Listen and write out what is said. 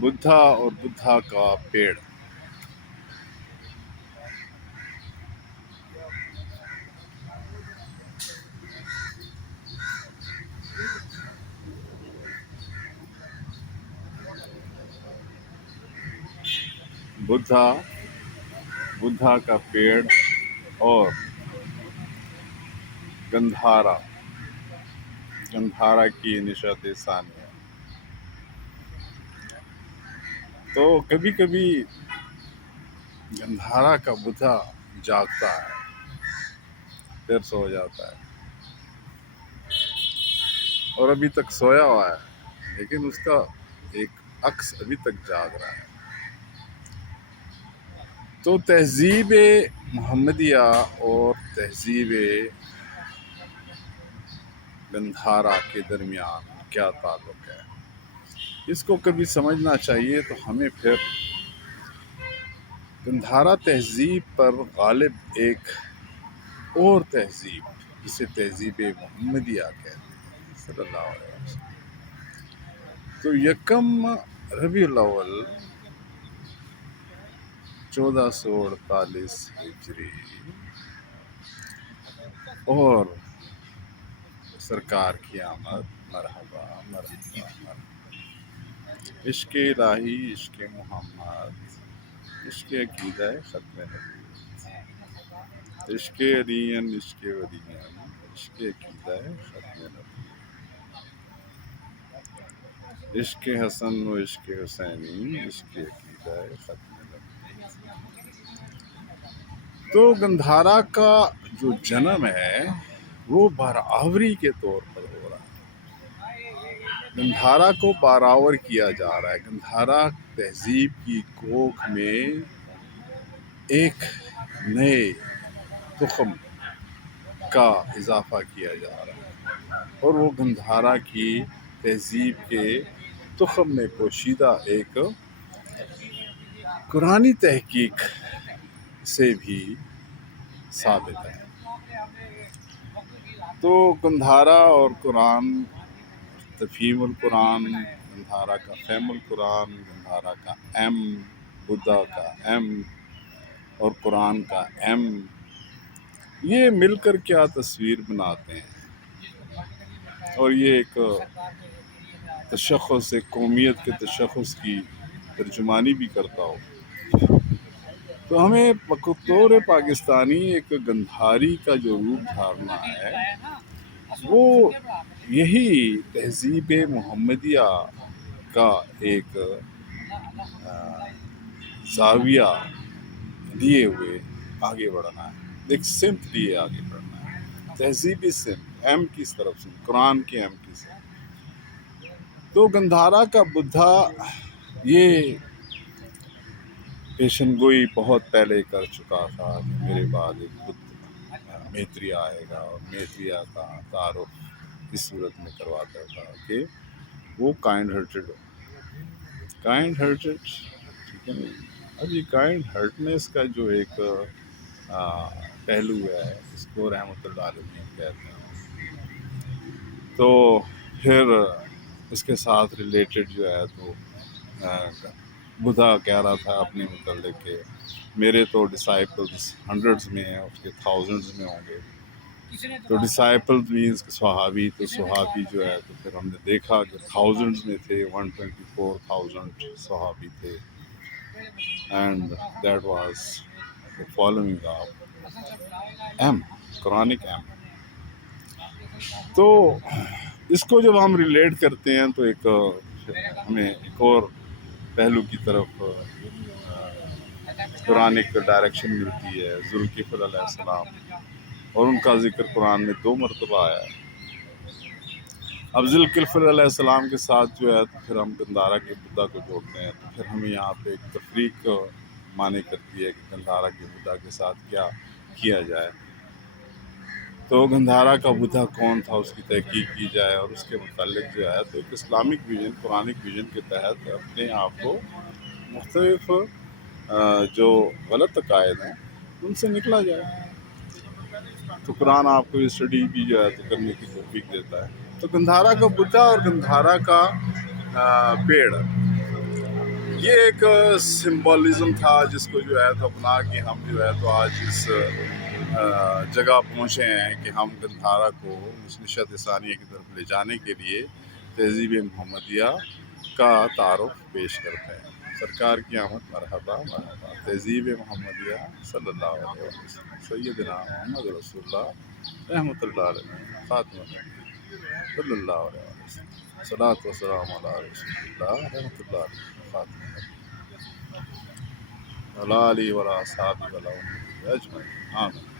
بدھا اور بدھا کا پیڑ۔ بدھا کا پیڑ اور گندھارا کی نشات ثانیہ۔ تو کبھی کبھی گندھارا کا بدھا جاگتا ہے، پھر سو جاتا ہے، اور ابھی تک سویا ہوا ہے، لیکن اس کا ایک عکس ابھی تک جاگ رہا ہے۔ تو تہذیب محمدیہ اور تہذیب گندھارا کے درمیان کیا تعلق ہے، اس کو کبھی سمجھنا چاہیے۔ تو ہمیں پھر گندھارا تہذیب پر غالب ایک اور تہذیب، جسے تہذیب محمدیہ کہتے ہیں صلی اللہ علیہ وسلم۔ تو یکم ربیع الاول 1448 ہجری اور سرکار کی آمد، مرحبا مرحبا مرحبا، عشق الہی، عشق محمد، عشق عقیدہ ختم نبوت، عشق علین، عشق ولین، عشق عقیدہ ختم نبوت، عشق حسن و عشق حسینی، عشق عقیدہ ختم نبوت۔ تو گندھارا کا جو جنم ہے وہ باراوری کے طور پر ہو رہا ہے، گندھارا کو باراور کیا جا رہا ہے، گندھارا تہذیب کی کوکھ میں ایک نئے تخم کا اضافہ کیا جا رہا ہے، اور وہ گندھارا کی تہذیب کے تخم میں پوشیدہ ایک قرآنی تحقیق سے بھی ثابت ہے۔ تو گندھارا اور قرآن، تفہیم القرآن، گندھارا کا فہم القرآن، گندھارا کا ایم، بدھا کا ایم اور قرآن کا ایم، یہ مل کر کیا تصویر بناتے ہیں، اور یہ ایک تشخص، ایک قومیت کے تشخص کی ترجمانی بھی کرتا ہو۔ تو ہمیں بطور پاکستانی ایک گندھاری کا جو روپ دھارنا ہے، وہ یہی تہذیب محمدیہ کا ایک زاویہ لیے ہوئے آگے بڑھنا ہے، ایک سمت لیے آگے بڑھنا ہے، تہذیبی سمت، ایم کی طرف سے، قرآن کے ایم کی طرف۔ تو گندھارا کا بدھا یہ پیشن گوئی بہت پہلے کر چکا تھا کہ میرے بعد ایک بدھ میتریہ آئے گا، اور میتریہ کا تعارف اس صورت میں کرواتا تھا کہ وہ کائنڈ ہارٹڈ، ٹھیک ہے نا۔ اب یہ کائنڈ ہارٹنیس کا جو ایک پہلو ہے، اس کو رحمۃ اللہ علیہ کہتے ہیں۔ تو پھر اس کے ساتھ ریلیٹڈ جو ہے، تو بدھا کہہ رہا تھا اپنے متعلق کہ میرے تو ڈسائپلز ہنڈریڈز میں ہیں، اس کے تھاؤزنڈز میں ہوں گے۔ تو ڈسائپل مینس صحابی، تو صحابی جو ہے، تو پھر ہم نے دیکھا کہ تھاؤزنڈز میں تھے، 124,000 صحابی تھے، and that was following of aim, Quranic aim. تو اس کو جب ہم ریلیٹ کرتے ہیں تو ایک ہمیں ایک اور پہلو کی طرف قرآنک ڈائریکشن ملتی ہے۔ ذوالکفل علیہ السلام، اور ان کا ذکر قرآن میں 2 مرتبہ آیا ہے۔ اب ذوالکفل علیہ السلام کے ساتھ جو ہے، تو پھر ہم گندھارا کے بدھا کو جوڑتے ہیں، تو پھر ہمیں یہاں پہ ایک تفریق معنی کرتی ہے کہ گندھارا کے بدھا کے ساتھ کیا کیا جائے۔ تو گندھارا کا بدھا کون تھا، اس کی تحقیق کی جائے، اور اس کے متعلق جو ہے تو ایک اسلامک ویژن، قرآنک ویژن کے تحت اپنے آپ کو مختلف جو غلط عقائد ہیں ان سے نکلا جائے۔ تو قرآن آپ کو یہ اسٹڈی بھی جو ہے تو کرنے کی توفیق دیتا ہے۔ تو گندھارا کا بدھا اور گندھارا کا پیڑ، یہ ایک سمبولزم تھا جس کو جو ہے تو اپنا کہ ہم جو ہے تو آج اس جگہ پہنچے ہیں کہ ہم گندھارا کو نشت ثانیہ کی طرف لے جانے کے لیے تہذیب محمدیہ کا تعارف پیش کرتے ہیں۔ سرکار کی آمد مرحبا مرحبا، تہذیب محمدیہ صلی اللہ علیہ وسلم، سیدنا محمد رسول اللہ رحمۃ اللہ علیہ، خاتم النبی صلی اللہ علیہ وسلم، صلاۃ و سلام علی رسول اللہ رحمۃ اللہ علیہ، خاتم النبی، وعلی آلہ وعلی اصحابہ وعلی امتہ اجمعین، آمین۔